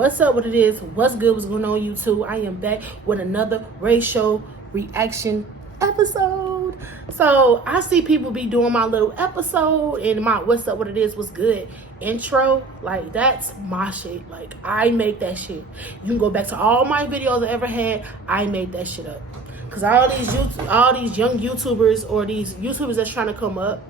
What's up, what it is, what's good, what's going on YouTube? I am back with another ratio reaction episode. So I see people be doing my little episode and my what's up, what it is, what's good intro. Like, that's my shit. Like, I make that shit. You can go back to all my videos I ever had. I made that shit up. Cause all these young YouTubers or these YouTubers that's trying to come up,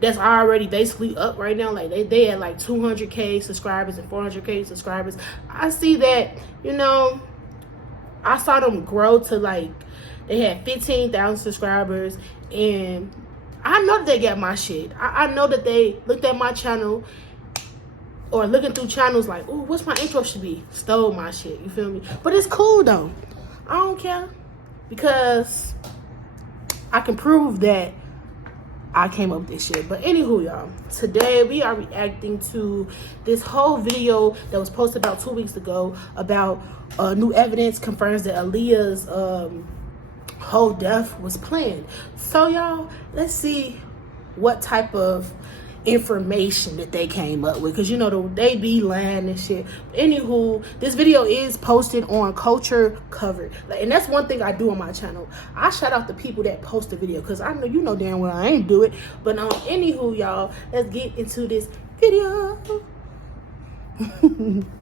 that's already basically up right now. Like they had like 200K subscribers and 400K subscribers. I see that, you know, I saw them grow to like, they had 15,000 subscribers, and I know that they got my shit. I know that they looked at my channel or looking through channels like, oh, what's my intro should be? Stole my shit, you feel me? But it's cool though. I don't care because I can prove that I came up with this shit. But anywho, y'all, today we are reacting to this whole video that was posted about 2 weeks ago about new evidence confirms that Aaliyah's whole death was planned. So y'all, let's see what type of information that they came up with, because you know they be lying and shit. Anywho, this video is posted on Culture Covered, and that's one thing I do on my channel. I shout out the people that post the video, because I know you know damn well I ain't do it. But anywho, y'all, let's get into this video.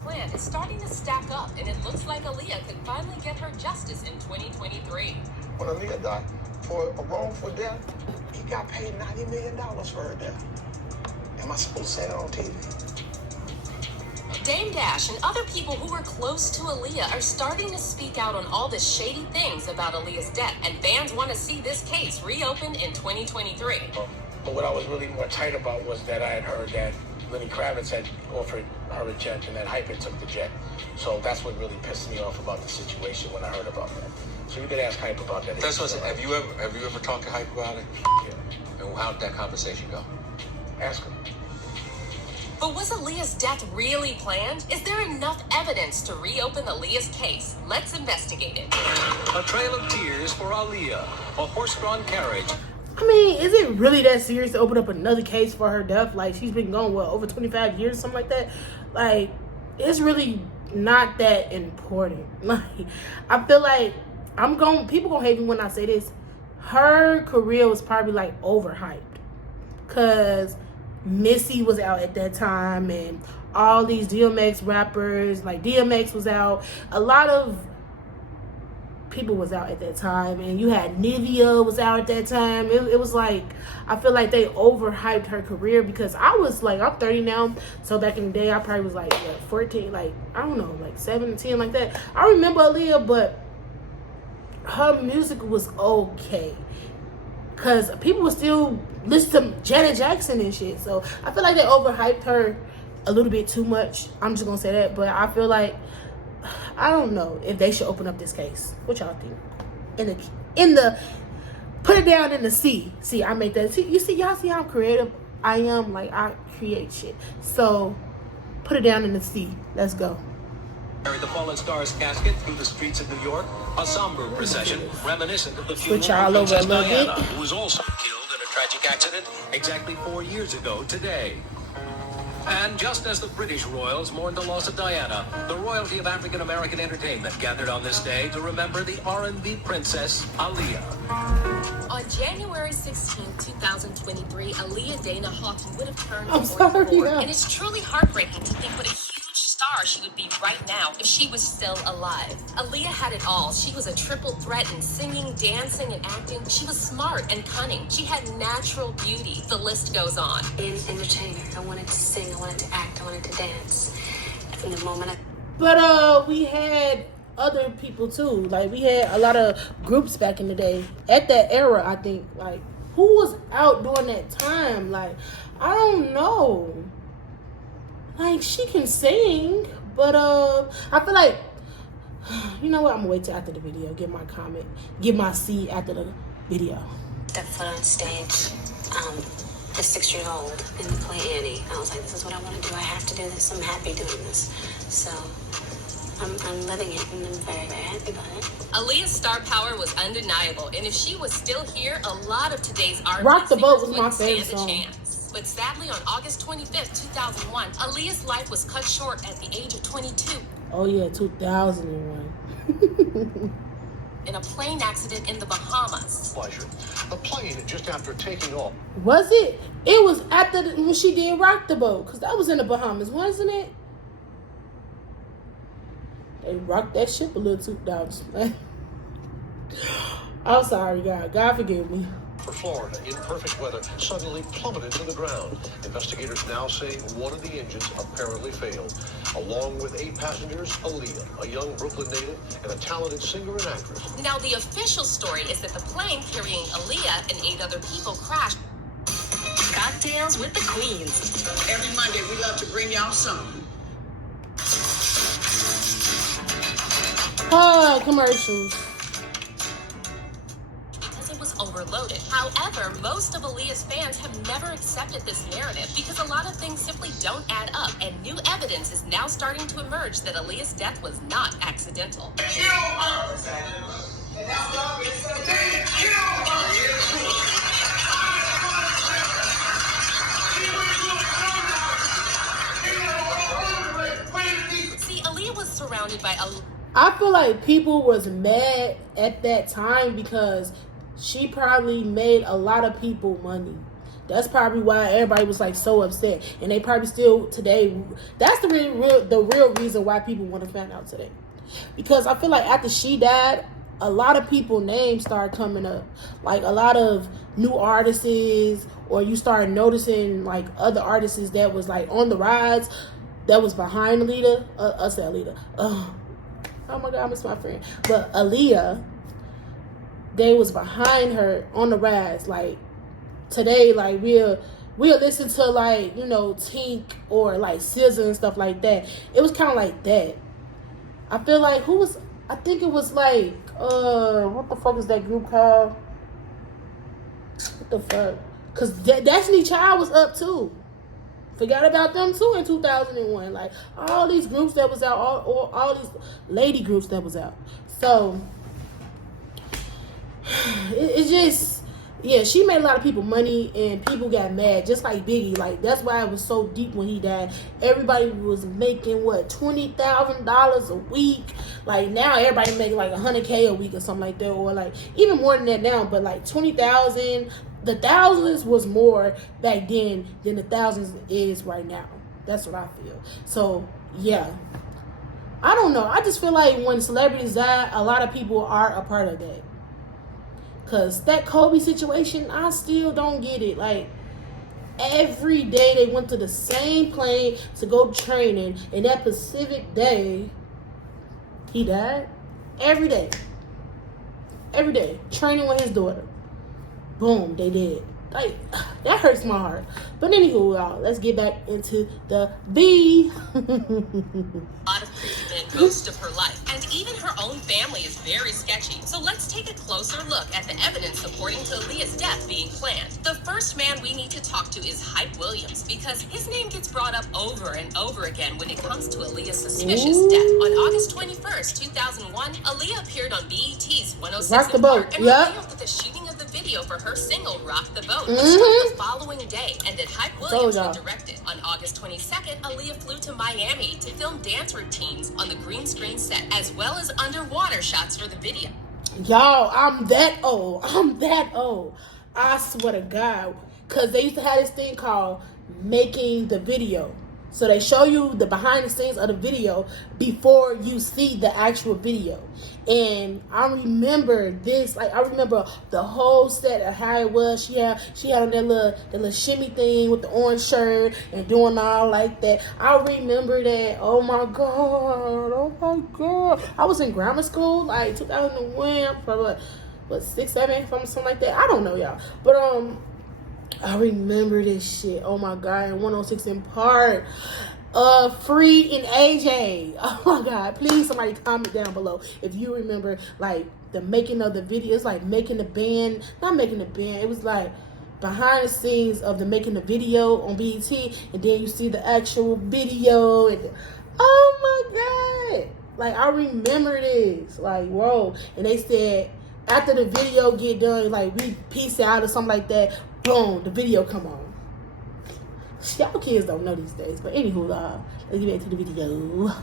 Plan is starting to stack up, and it looks like Aaliyah could finally get her justice in 2023. When Aaliyah died for a wrongful death, he got paid $90 million for her death. Am I supposed to say that on TV? Dame Dash and other people who were close to Aaliyah are starting to speak out on all the shady things about Aaliyah's death, and fans want to see this case reopened in 2023. But what I was really more tight about was that I had heard that Lenny Kravitz had offered her a jet and that Hyper took the jet. So that's what really pissed me off about the situation when I heard about that. So you could ask Hype about that. That's what I said. Have you ever talked to Hype about it? Yeah. And how did that conversation go? Ask him. But was Aaliyah's death really planned? Is there enough evidence to reopen Aaliyah's case? Let's investigate it. A trail of tears for Aaliyah, a horse-drawn carriage. I mean, is it really that serious to open up another case for her death? Like, she's been gone, what, over 25 years, something like that? Like, it's really not that important. Like, I feel like people gonna hate me when I say this. Her career was probably like overhyped, cause Missy was out at that time, and all these DMX rappers, like DMX was out. A lot of people was out at that time, and you had Nivea was out at that time. It was like, I feel like they overhyped her career, because I was like, I'm 30 now, so back in the day I probably was like, what, 14, like, I don't know, like 17, like that. I remember Aaliyah, but her music was okay, because people would still listen to Janet Jackson and shit. So I feel like they overhyped her a little bit too much. I'm just gonna say that. But I feel like, I don't know if they should open up this case. What y'all think? In the put it down in the sea. See, I make that. See, y'all see how creative I am? Like, I create shit. So put it down in the sea. Let's go. Carried the fallen star's casket through the streets of New York, a somber procession reminiscent of the funeral Switch all of over a Princess little bit. Diana, who was also killed in a tragic accident exactly 4 years ago today. And just as the British royals mourned the loss of Diana, the royalty of African-American entertainment gathered on this day to remember the R&B princess, Aaliyah. On January 16, 2023, Aaliyah Dana Houghton would have turned I'm 44, sorry, yeah. and it's truly heartbreaking to think what a huge star she would be right now if she was still alive. Aaliyah had it all. She was a triple threat in singing, dancing, and acting. She was smart and cunning. She had natural beauty. The list goes on. Being an entertainer, I wanted to sing, I wanted to act, I wanted to dance. From the moment But we had other people too. Like, we had a lot of groups back in the day at that era. I think, like, who was out during that time? Like, I don't know. Like, she can sing, but I feel like, you know what, I'm gonna wait till after the video, give my comment, give my seed after the video. stepped foot on stage, as 6-year-old in the play Annie, I was like, this is what I want to do. I have to do this. I'm happy doing this. So I'm living it, and I'm very, very happy about it. Aaliyah's star power was undeniable, and if she was still here, a lot of today's Rock artists the Boat was my wouldn't favorite stand a song. chance. But sadly, on August 25th, 2001, Aaliyah's life was cut short at the age of 22. Oh yeah, 2001. In a plane accident in the Bahamas. Pleasure. The plane, just after taking off. Was it? It was after when she did Rock the Boat, because that was in the Bahamas, wasn't it? They rocked that ship a little too down. I'm sorry, God. God forgive me. For Florida, in perfect weather, suddenly plummeted to the ground. Investigators now saying one of the engines apparently failed. Along with 8 passengers, Aaliyah, a young Brooklyn native, and a talented singer and actress. Now, the official story is that the plane carrying Aaliyah and 8 other people crashed. Cocktails with the Queens. Every Monday, we love to bring y'all something. Oh, commercials. Overloaded. However, most of Aaliyah's fans have never accepted this narrative because a lot of things simply don't add up, and new evidence is now starting to emerge that Aaliyah's death was not accidental. See, Aaliyah was surrounded by I feel like people was mad at that time because she probably made a lot of people money. That's probably why everybody was like so upset, and they probably still today. That's the real reason why people want to find out today, because I feel like after she died, a lot of people's names started coming up, like a lot of new artists, or you started noticing like other artists that was like on the rise, that was behind Aaliyah. Oh my God, I miss my friend, but Aaliyah. They was behind her on the rise. Like today, like we'll listen to like, you know, Tink or like SZA and stuff like that. It was kind of like that. I feel like I think it was like what the fuck is that group called? What the fuck? Cause Destiny Child was up too. Forgot about them too in 2001. Like all these groups that was out, all these lady groups that was out. So it's just, yeah, she made a lot of people money and people got mad, just like Biggie. Like that's why it was so deep when he died. Everybody was making what, $20,000 a week. Like now everybody making like $100K a week or something like that, or like even more than that now. But like 20,000, the thousands was more back then than the thousands is right now. That's what I feel. So yeah, I don't know. I just feel like when celebrities die, a lot of people are a part of that. Because that Kobe situation, I still don't get it. Like, every day they went to the same plane to go training. And that Pacific day, he died. Every day. Every day. Training with his daughter. Boom, they did. Like, that hurts my heart. But anywho, y'all, let's get back into the B. A lot of crazy men most of her life, and even her own family is very sketchy. So let's take a closer look at the evidence supporting to Aaliyah's death being planned. The first man we need to talk to is Hype Williams, because his name gets brought up over and over again when it comes to Aaliyah's suspicious death. On August 21st, 2001, Aaliyah appeared on BET's 106 Rock the Boat, and yep. revealed that the shooting of the video for her single Rock the Boat was shot the following day, and that Hype Williams would direct it. On August 22nd, Aaliyah flew to Miami to film dance routines on the green screen set, as well as underwater shots for the video. Y'all, I'm that old. I swear to God. Because they used to have this thing called making the video. So they show you the behind the scenes of the video before you see the actual video. And I remember this, like I remember the whole set of how it was. She had on that little shimmy thing with the orange shirt and doing all like that. I remember that. Oh my God. I was in grammar school, like 2001, probably what 6, 7, something like that. I don't know, y'all. But I remember this shit. Oh my God, in 106 in Park. Free and AJ. Oh my God. Please somebody comment down below if you remember like the making of the video. It's like making the band. Not making the band. It was like behind the scenes of the making the video on BET, and then you see the actual video and oh my God. Like I remember this. Like whoa. And they said after the video get done, like we peace out or something like that, boom, the video come on. Y'all kids don't know these days. But anywho, let's get back to the video. Alright,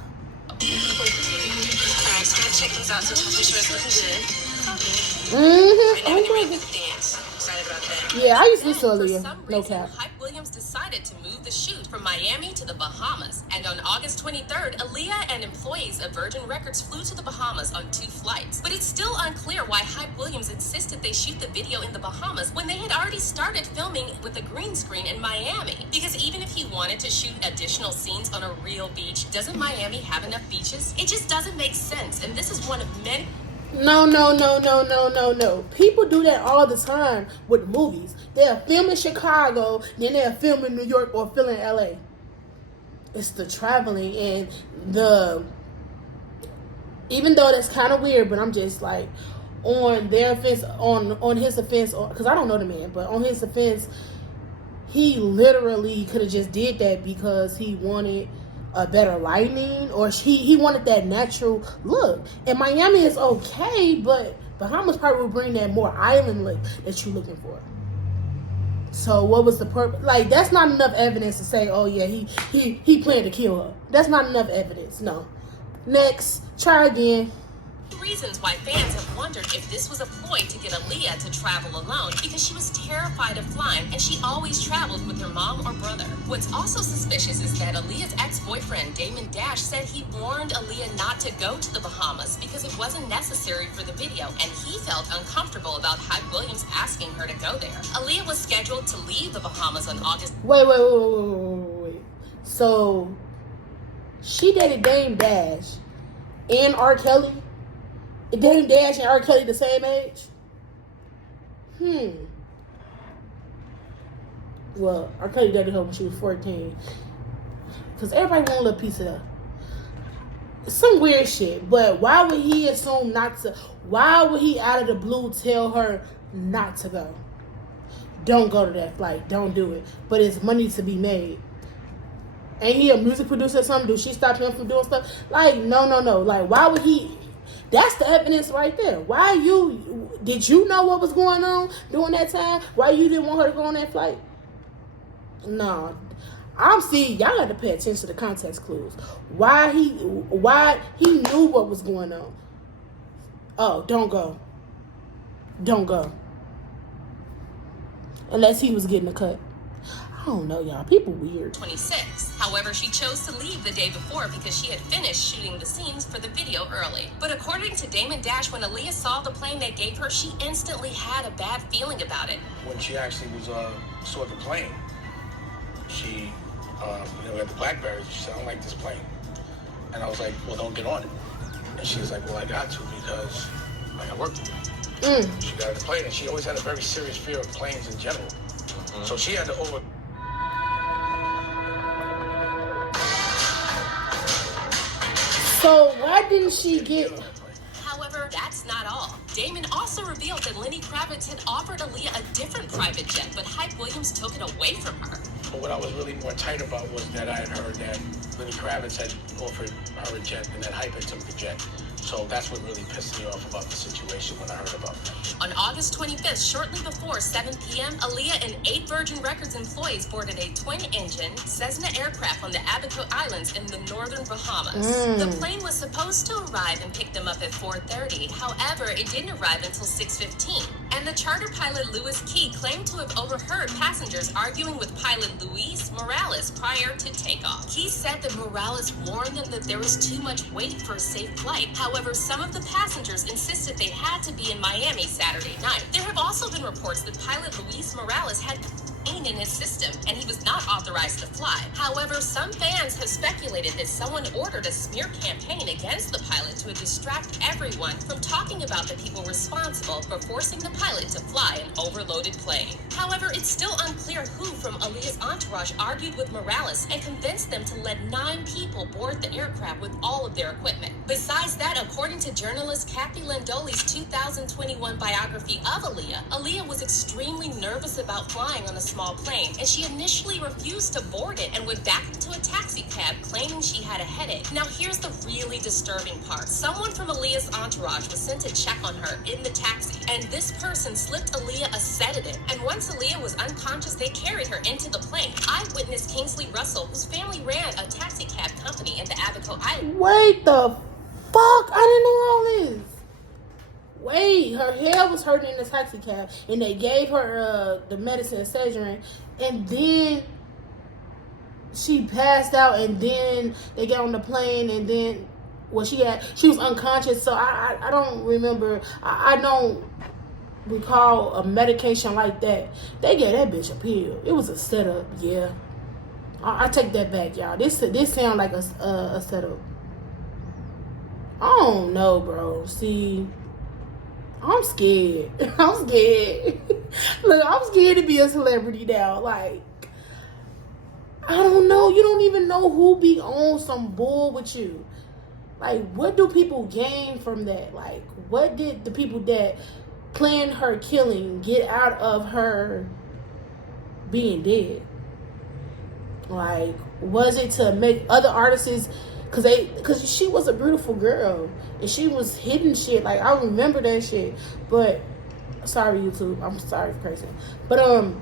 so gotta check those out. So I'm sure it's looking good. Mm-hmm. Right now, Oh get ready my for the dance. Excited about that. Yeah, I used to listen to For Aaliyah. some No reason, cap. Hype Williams decided to move the shoot from Miami to the Bahamas. And on August 23rd, Aaliyah and employees of Virgin Records flew to the Bahamas on 2 flights. But it's still unclear why Hype Williams insisted they shoot the video in the Bahamas when they had already started filming with a green screen in Miami. Because even if he wanted to shoot additional scenes on a real beach, doesn't Miami have enough beaches? It just doesn't make sense. And this is one of many... No. People do that all the time with movies. They'll film in Chicago, then they'll film in New York or film in LA. It's the traveling and the... Even though that's kind of weird, but I'm just like, on their offense, on his offense, because I don't know the man, but on his offense, he literally could have just did that because he wanted a better lighting, or he wanted that natural look. And Miami is okay, but Bahamas probably will bring that more island look that you're looking for. So what was the purpose? Like, that's not enough evidence to say, oh yeah, he planned to kill her. That's not enough evidence. No. Next, try again. Reasons why fans have wondered if this was a ploy to get Aaliyah to travel alone, because she was terrified of flying and she always traveled with her mom or brother. What's also suspicious is that Aaliyah's ex-boyfriend Damon Dash said he warned Aaliyah not to go to the Bahamas because it wasn't necessary for the video, and he felt uncomfortable about Hype Williams asking her to go there. Aaliyah was scheduled to leave the Bahamas on August... Wait. So she dated Dame Dash and R. Kelly? Dame Dash and R. Kelly the same age? Well, R. Kelly dated her when she was 14. Because everybody want a little piece of that. Some weird shit. But why would he assume not to? Why would he out of the blue tell her not to go? Don't go to that flight. Don't do it. But it's money to be made. Ain't he a music producer or something? Do she stop him from doing stuff? Like, no. Like, why would he... That's the evidence right there. Why did you know what was going on during that time? Why you didn't want her to go on that flight? No. Y'all got to pay attention to the context clues. Why he knew what was going on. Oh, don't go. Unless he was getting a cut. I don't know, y'all. People weird. 26. However, she chose to leave the day before because she had finished shooting the scenes for the video early. But according to Damon Dash, when Aaliyah saw the plane they gave her, she instantly had a bad feeling about it. When she actually saw the plane, she, we had the Blackberries. She said, I don't like this plane. And I was like, well, don't get on it. And she was like, well, I got to because I work with it. She got on the plane, and she always had a very serious fear of planes in general. So she had to So why didn't she get... However, that's not all. Damon also revealed that Lenny Kravitz had offered Aaliyah a different private jet, but Hype Williams took it away from her. But what I was really more tight about was that I had heard that Lenny Kravitz had offered her a jet and that Hype had took the jet. So that's what really pissed me off about the situation when I heard about that. On August 25th, shortly before 7 p.m., Aaliyah and 8 Virgin Records employees boarded a twin-engine Cessna aircraft on the Abaco Islands in the northern Bahamas. The plane was supposed to arrive and pick them up at 4:30. However, it didn't arrive until 6:15. And the charter pilot Louis Key claimed to have overheard passengers arguing with pilot Luis Morales prior to takeoff. Key said that Morales warned them that there was too much weight for a safe flight. However, some of the passengers insisted they had to be in Miami Saturday night. There have also been reports that pilot Luis Morales had in his system and he was not authorized to fly. However, some fans have speculated that someone ordered a smear campaign against the pilot to distract everyone from talking about the people responsible for forcing the pilot to fly an overloaded plane. However, it's still unclear who from Aaliyah's entourage argued with Morales and convinced them to let 9 people board the aircraft with all of their equipment. Besides that, according to journalist Kathy Landoli's 2021 biography of Aaliyah, Aaliyah was extremely nervous about flying on a small plane, and she initially refused to board it and went back into a taxi cab, claiming she had a headache. Now, here's the really disturbing part. Someone from Aaliyah's entourage was sent to check on her in the taxi, and this person slipped Aaliyah a sedative. And once Aaliyah was unconscious, they carried her into the plane. Eyewitness Kingsley Russell, whose family ran a taxi cab company in the Abaco Island. Wait the fuck! I didn't know all this. Wait, her head was hurting in the taxi cab, and they gave her the medicine, Excedrin, and then she passed out, and then they got on the plane, and then she was unconscious. So I don't remember. I don't recall a medication like that. They gave that bitch a pill. It was a setup. Yeah, I take that back, y'all. This sound like a setup. I don't know, bro. See, I'm scared. I'm scared. Look, I'm scared to be a celebrity now. Like, I don't know. You don't even know who be on some bull with you. Like, what do people gain from that? Like, what did the people that planned her killing get out of her being dead? Like, was it to make other artists, because she was a beautiful girl and she was hidden shit. Like, I remember that shit. But sorry, YouTube, I'm sorry for cursing, but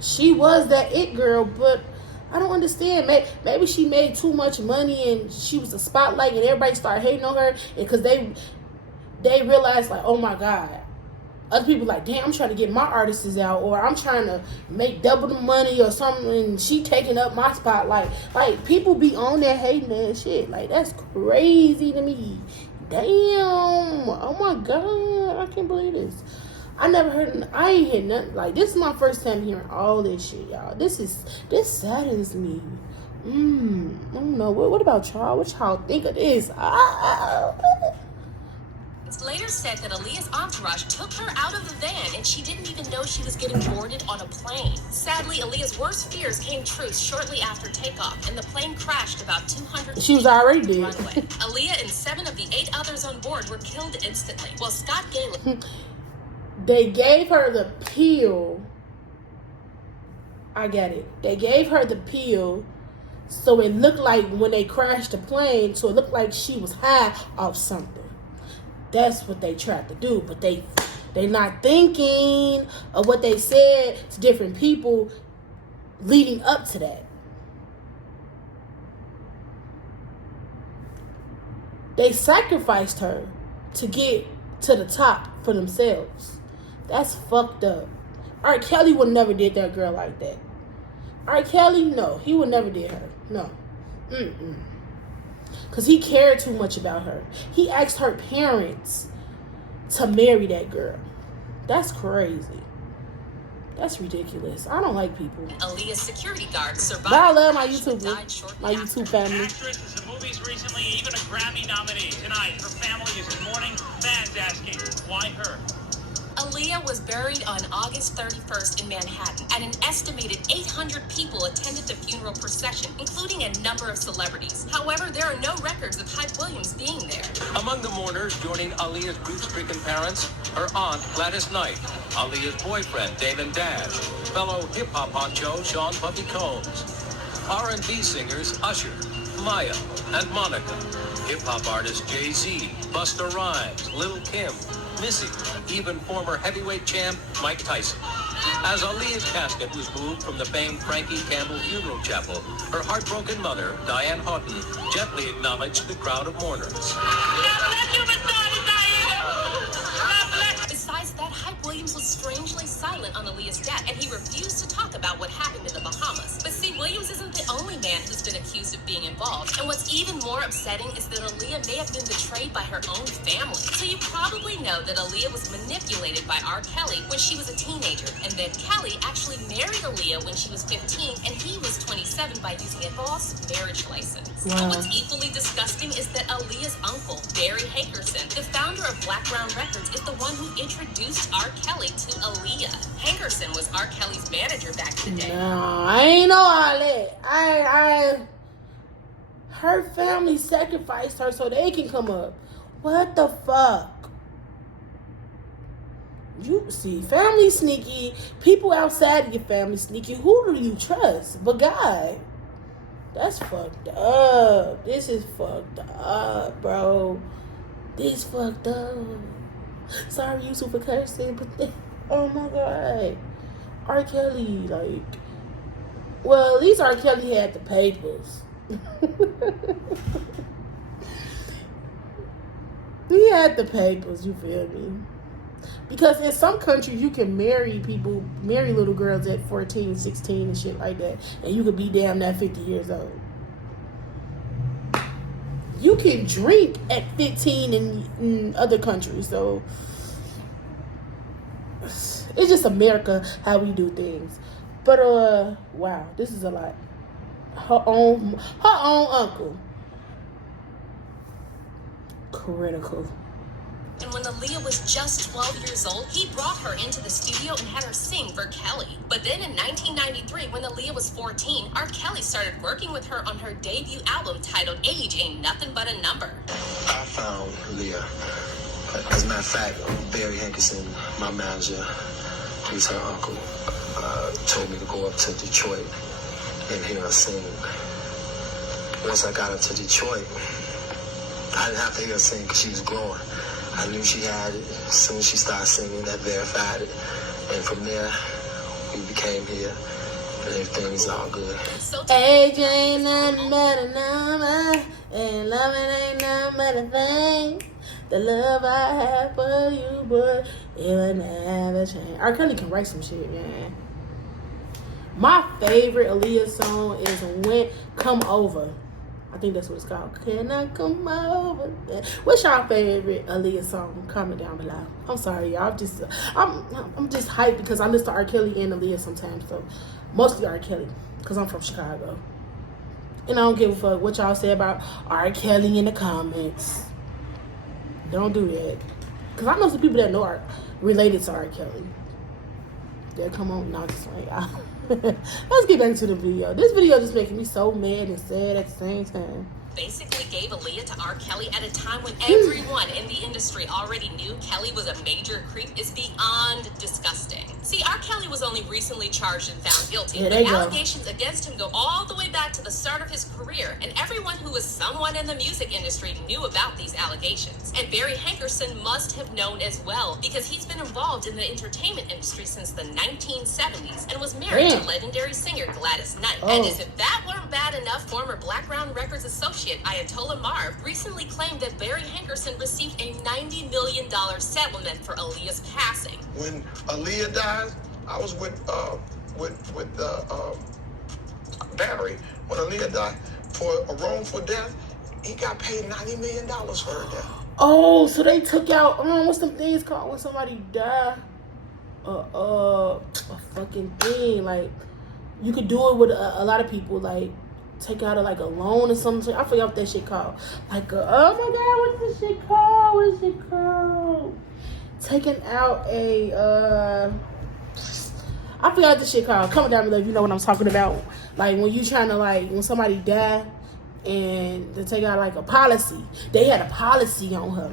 she was that it girl. But I don't understand. Maybe she made too much money and she was a spotlight and everybody started hating on her, and because they realized, like, oh my god, other people like, damn, I'm trying to get my artists out, or I'm trying to make double the money or something, and she taking up my spotlight. Like, people be on there hating that shit. Like, that's crazy to me. Damn. Oh my god, I can't believe this. I ain't heard nothing. Like, this is my first time hearing all this shit, y'all. This saddens me. I don't know. What about y'all? What y'all think of this? It's later said that Aaliyah's entourage took her out of the van, and she didn't even know she was getting boarded on a plane. Sadly, Aaliyah's worst fears came true shortly after takeoff, and the plane crashed about 200 She was already dead. runway. Aaliyah and 7 of the 8 others on board were killed instantly, while Scott Galen... They gave her the pill. I get it. They gave her the pill, so it looked like when they crashed the plane, so it looked like she was high off something. That's what they tried to do, but they not thinking of what they said to different people leading up to that. They sacrificed her to get to the top for themselves. That's fucked up. R. Kelly would never did that girl like that. R. Kelly, no, he would never did her. No. Because he cared too much about her. He asked her parents to marry that girl. That's crazy. That's ridiculous. I don't like people. Aaliyah's security guard survived. But I love my YouTube family. Actress in movies recently, even a Grammy nominee. Tonight, her family is in mourning. Fans asking, why her? Aaliyah was buried on August 31st in Manhattan, and an estimated 800 people attended the funeral procession, including a number of celebrities. However, there are no records of Hype Williams being there. Among the mourners joining Aaliyah's grief-stricken parents, her aunt Gladys Knight, Aaliyah's boyfriend Damon Dash, fellow hip-hop honcho Sean Puffy Combs, R&B singers Usher, Maya, and Monica, hip-hop artists Jay-Z, Busta Rhymes, Lil' Kim, Missy, even former heavyweight champ Mike Tyson. As Aaliyah's casket was moved from the famed Frankie Campbell Funeral Chapel, her heartbroken mother, Diane Houghton, gently acknowledged the crowd of mourners. Besides that, Hype Williams was strangely silent on Aaliyah's death, and he refused to talk about what happened in the Bahamas. But see, Williams isn't the only man who's been accused of being involved. And what's even more upsetting is that Aaliyah may have been betrayed by her own family. So you probably know that Aaliyah was manipulated by R. Kelly when she was a teenager, and that Kelly actually married Aaliyah when she was 15, and he was 27 by using a false marriage license. Wow. But what's equally disgusting is that Aaliyah's uncle, Barry Hankerson, the founder of Black Ground Records, is the one who introduced R. Kelly to Aaliyah. Hankerson was R. Kelly's manager back in the day. No, I ain't know all that. Her family sacrificed her so they can come up. What the fuck? You see, family sneaky. People outside of your family sneaky. Who do you trust? But God. That's fucked up. This is fucked up, bro. This fucked up. Sorry, you for cursing, but oh my God. R. Kelly, like, well, at least R. Kelly had the papers. He had the papers, you feel me? Because in some countries, you can marry little girls at 14, 16 and shit like that. And you could be damn near 50 years old. You can drink at 15 in other countries. So, it's just America, how we do things. But, wow, this is a lot. Her own uncle. Critical. And when Aaliyah was just 12 years old, he brought her into the studio and had her sing for Kelly. But then in 1993, when Aaliyah was 14, R. Kelly started working with her on her debut album titled Age Ain't Nothing But a Number. I found Aaliyah. As a matter of fact, Barry Hankerson, my manager, who's her uncle, told me to go up to Detroit and hear her sing. Once I got up to Detroit, I didn't have to hear her sing because she was growing. I knew she had it. As soon as she started singing, that verified it. And from there, we became here. And everything's all good. Age ain't nothing but a number. And loving ain't nothing but a thing. The love I have for you, but it will never change. R. Kelly can write some shit, man. My favorite Aaliyah song is When Come Over. I think that's what it's called. Can I come over? What's your favorite Aaliyah song? Comment down below. I'm sorry, y'all. I'm just hyped because I listen to R. Kelly and Aaliyah sometimes. So mostly R. Kelly because I'm from Chicago. And I don't give a fuck what y'all say about R. Kelly in the comments. Don't do that. Because I know some people that know are related to R. Kelly. They'll come on. No, just like, let's get back to the video. This video just making me so mad and sad at the same time. Basically gave Aaliyah to R. Kelly at a time when everyone in the industry already knew Kelly was a major creep is beyond disgusting. See, R. Kelly was only recently charged and found guilty, but allegations against him go all the way back to the start of his career, and everyone who was someone in the music industry knew about these allegations. And Barry Hankerson must have known as well, because he's been involved in the entertainment industry since the 1970s and was married to legendary singer Gladys Knight. And as if that weren't bad enough, former Blackground Records associate Ayatollah Marv recently claimed that Barry Hankerson received a $90 million settlement for Aaliyah's passing. When Aaliyah died, I was with Barry. When Aaliyah died for a wrongful death, he got paid $90 million for her death. Oh, so they took out what's them things called when somebody die? A fucking thing. Like you could do it with a lot of people. Like take out a loan or something. I forgot what that shit called. Like oh my god, what's this shit called? What's it called? Taking out a I forgot this shit called. Comment down below if you know what I'm talking about. Like when you trying to when somebody die and they take out a policy. They had a policy on her.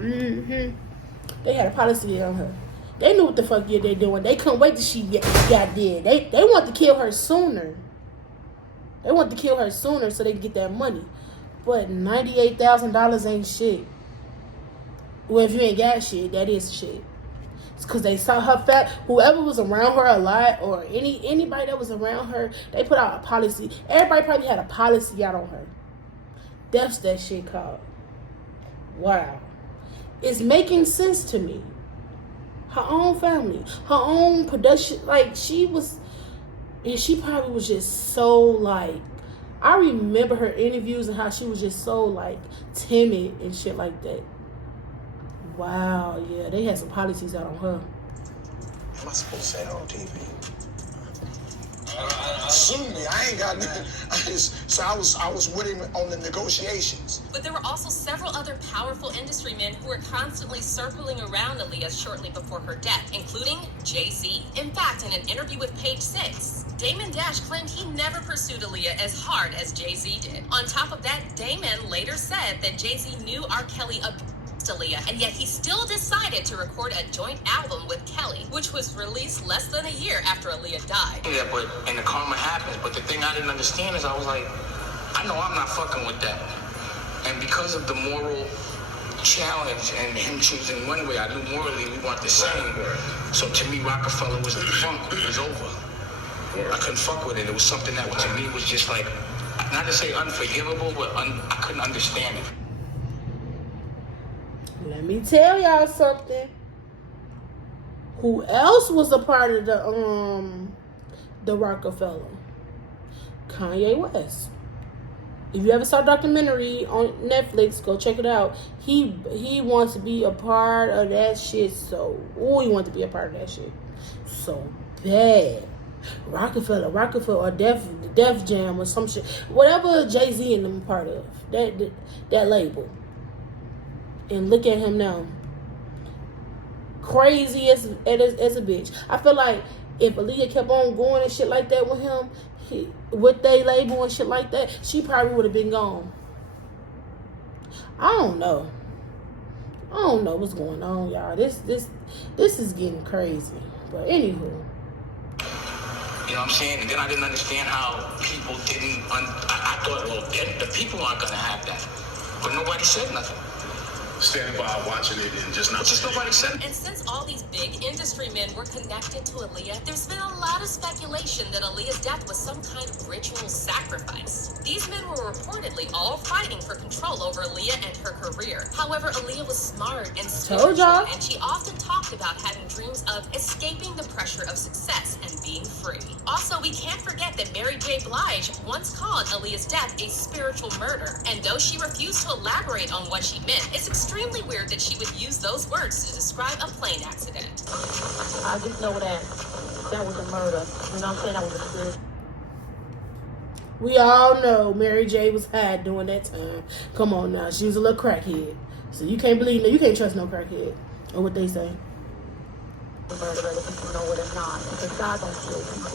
They had a policy on her. They knew what the fuck they're doing. They couldn't wait till she got dead. They want to kill her sooner. They want to kill her sooner so they can get that money. But $98,000 ain't shit. Well, if you ain't got shit, that is shit. It's because they saw her fat. Whoever was around her a lot, or anybody that was around her, they put out a policy. Everybody probably had a policy out on her. That's that shit called. Wow. It's making sense to me. Her own family, her own production. She was, and she probably was just so I remember her interviews and how she was just so timid and shit like that. Wow, yeah, they had some policies out on her. Am I supposed to say that on TV? Sue me. I ain't got nothing. I was with him on the negotiations. But there were also several other powerful industry men who were constantly circling around Aaliyah shortly before her death, including Jay-Z. In fact, in an interview with Page 6, Damon Dash claimed he never pursued Aaliyah as hard as Jay-Z did. On top of that, Damon later said that Jay-Z knew R. Kelly divorced Aaliyah, and yet he still decided to record a joint album with Kelly, which was released less than a year after Aaliyah died. Yeah, but and the karma happens. But the thing I didn't understand is I was like, I know I'm not fucking with that. And because of the moral challenge and him choosing one way, I knew morally we weren't the same. So to me, Rockefeller was defunct. It was over. I couldn't fuck with it. It was something that to me was just like, not to say unforgivable, but I couldn't understand it. Let me tell y'all something. Who else was a part of the Rockefeller? Kanye West. If you ever saw a documentary on Netflix, go check it out. He wants to be a part of that shit he wants to be a part of that shit so bad. Rockefeller or Def Jam or some shit. Whatever Jay-Z and them part of. That label. And look at him now. Crazy as a bitch. I feel like if Aaliyah kept on going and shit like that with him, with they label and shit like that, she probably would have been gone. I don't know what's going on, y'all. This is getting crazy. But anywho. You know what I'm saying? And then I didn't understand how people didn't. I thought, well, the people aren't gonna have that, but nobody said nothing. Standing by watching it and just nobody said it. And since all these big industry men were connected to Aaliyah, there's been a lot of speculation that Aaliyah's death was some kind of ritual sacrifice. These men were reportedly all fighting for control over Aaliyah and her career. However, Aaliyah was smart and spiritual, and she often talked about having dreams of escaping the pressure of success and being free. Also, we can't forget that Mary J. Blige once called Aaliyah's death a spiritual murder. And though she refused to elaborate on what she meant, it's extremely weird that she would use those words to describe a plane accident. I just know that was a murder. You know what I'm saying? That was a spirit. We all know Mary J was high during that time. Come on now, she was a little crackhead. So you can't believe no, you can't trust no crackhead. Or what they say. Whether people know it or not, because God don't kill people.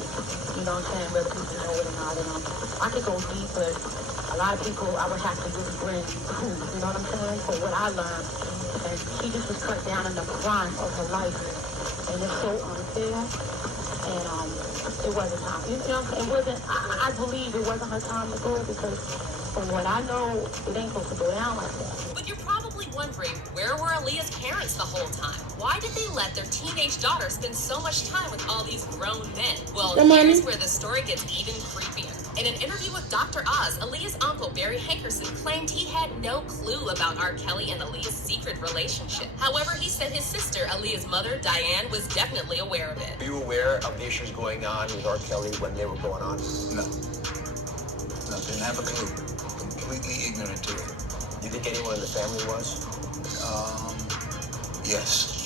You know what I'm saying? Whether people know it or not. And I could go deep, but a lot of people I would have to really bring proof. You know what I'm saying? For what I learned, and she just was cut down in the prime of her life, and it's so unfair. And it wasn't time. You know what I'm saying? It wasn't. I believe it wasn't her time to go because from what I know, it ain't supposed to go down like that. But you're probably wondering, where were Aaliyah's parents the whole time? Why did they let their teenage daughter spend so much time with all these grown men? Well, here's where the story gets even creepier. In an interview with Dr. Oz, Aaliyah's uncle, Barry Hankerson, claimed he had no clue about R. Kelly and Aaliyah's secret relationship. However, he said his sister, Aaliyah's mother, Diane, was definitely aware of it. Were you aware of the issues going on with R. Kelly when they were going on? No, didn't have a clue. Completely ignorant to it. Do you think anyone in the family was? Yes.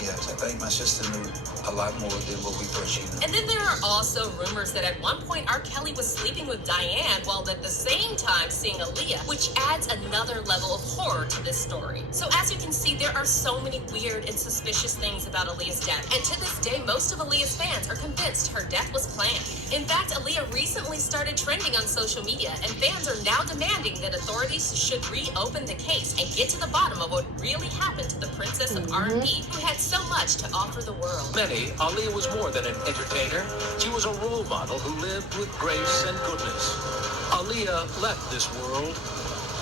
Yes, I think my sister knew a lot more than what we thought she knew. And then there are also rumors that at one point R. Kelly was sleeping with Diane while at the same time seeing Aaliyah, which adds another level of horror to this story. So as you can see, there are so many weird and suspicious things about Aaliyah's death. And to this day, most of Aaliyah's fans are convinced her death was planned. In fact, Aaliyah recently started trending on social media, and fans are now demanding that authorities should reopen the case and get to the bottom of what really happened to the princess of R&B, who had so much to offer the world. Many, Aaliyah was more than an entertainer. She was a role model who lived with grace and goodness. Aaliyah left this world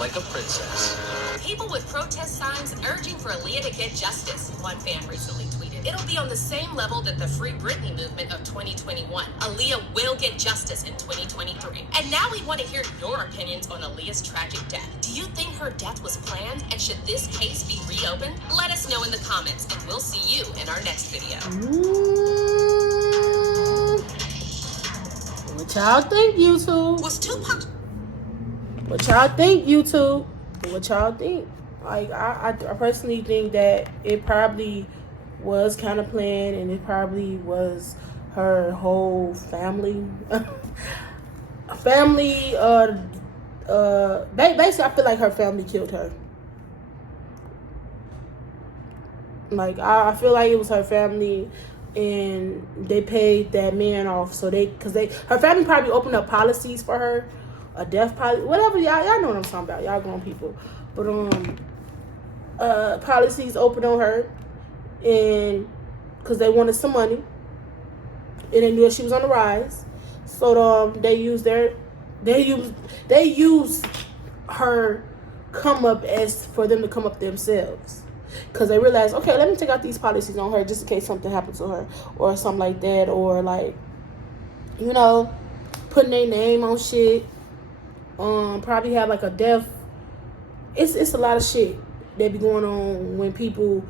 like a princess. People with protest signs urging for Aaliyah to get justice, one fan recently tweeted. It'll be on the same level that the Free Britney movement of 2021. Aaliyah will get justice in 2023. And now we want to hear your opinions on Aaliyah's tragic death. Do you think her death was planned? And should this case be reopened? Let us know in the comments, and we'll see you in our next video. What y'all think, YouTube? Was Tupac... What y'all think, YouTube? What y'all think? Like, I personally think that it probably was kind of planned, and it probably was her whole family. Basically, I feel like her family killed her. Like, I feel like it was her family, and they paid that man off, so her family probably opened up policies for her. A death policy, whatever, y'all know what I'm talking about. Y'all grown people. But policies open on her, and because they wanted some money, and they knew that she was on the rise, so they used her come up as for them to come up themselves, because they realized, okay, let me take out these policies on her just in case something happens to her or something like that, or like, you know, putting their name on shit. Probably have like a death. It's a lot of shit that be going on when people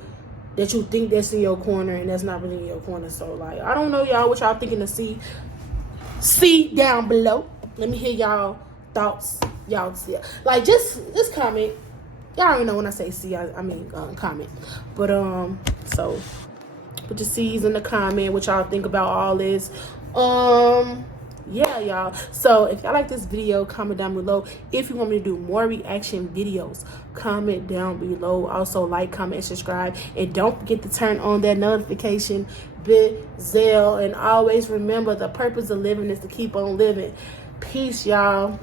that you think that's in your corner and that's not really in your corner. So like, I don't know, y'all, what y'all thinking to see down below. Let me hear y'all thoughts. Y'all see, like, just comment. Y'all already know when I say see, I mean comment. But so put your C's in the comment, what y'all think about all this. Yeah, y'all. So if y'all like this video, comment down below. If you want me to do more reaction videos, comment down below. Also like, comment, and subscribe, and don't forget to turn on that notification bell. And always remember, the purpose of living is to keep on living. Peace, y'all.